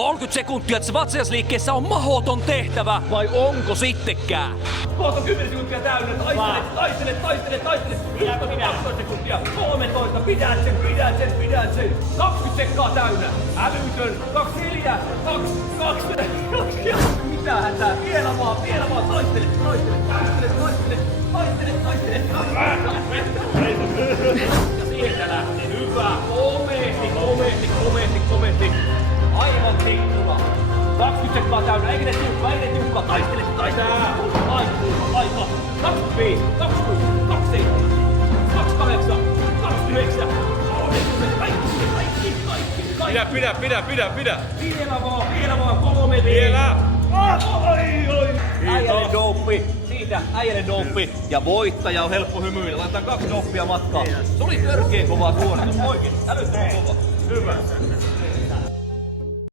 30 sekuntia svatsiasliikkeessä on mahoton tehtävä, vai onko sittenkään? Kohta 10 sekuntia täynnä, taistele. Pidätkö 12 sekuntia, 13, pidät sen. 20 sekkaa täynnä, älytön, 24, 2. Mitä hätää, vielä vaan, taistele. Ja sieltä lähtee, hyvä, komeesti. Aivan tikkuna. 20 sekkaa täynnä, eikä ne tiukkaa, taistele. Aika. 25, 26, 27, 28, 29, 30, kaikki. Pidä. Vielä vaan 3 Vielä. Äijälle douppi, siitä äijälle douppi. Ja voittaja on helppo hymyillä. Laitetaan 2 douppia matkaan. Se oli törkeen kovaa suoritus, oikein. Älyttömän kova. Hyvä.